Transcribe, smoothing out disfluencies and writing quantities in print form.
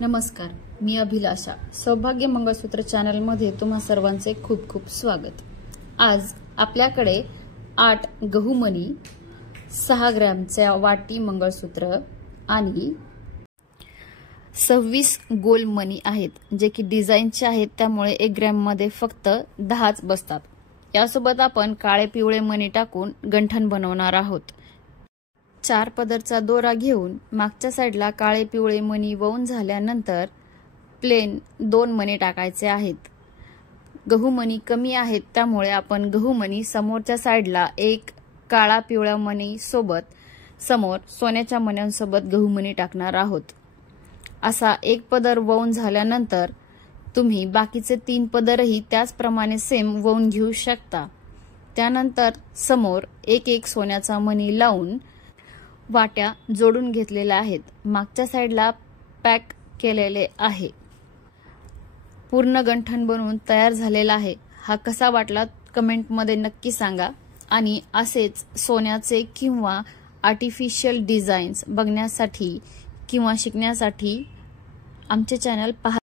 नमस्कार, मी अभिलाषा. सौभाग्य मंगळसूत्र चॅनलमध्ये तुम्हा सर्वांचे खूप खूप स्वागत. आज आपल्याकडे 8 गहूमणी, 6 ग्रॅमचे वाटी मंगळसूत्र आणि 26 गोल मणी आहेत, जे की डिझाईनचे आहेत. त्यामुळे 1 ग्रॅम मध्ये फक्त 10च बसतात. यासोबत आपण काळे पिवळे मणी टाकून गंठण बनवणार आहोत. 4 पदरचा दोरा घेऊन मागच्या साईडला काळे पिवळे मणी वळून झाल्यानंतर प्लेन 2 मणी टाकायचे आहेत. गहूमणी कमी आहेत, त्यामुळे आपण गहूमणी समोरच्या साईडला एक काळा पिवळा मणी सोबत समोर सोन्याच्या मण्यांसोबत गहूमणी टाकणार आहोत. असा 1 पदर वळून झाल्यानंतर तुम्ही बाकीचे 3 पदरही त्याचप्रमाणे सेम वळून घेऊ शकता. त्यानंतर समोर एक सोन्याचा मणी लावून वाट्या जोडून घेतलेल्या आहेत. मागच्या साईडला पॅक केलेले आहे. पूर्ण गंठण बनवून तयार झालेला आहे. हा कसा वाटला कमेंटमध्ये नक्की सांगा. आणि असेच सोन्याचे किंवा आर्टिफिशियल डिझाईन्स बघण्यासाठी किंवा शिकण्यासाठी आमचे चॅनल पहा.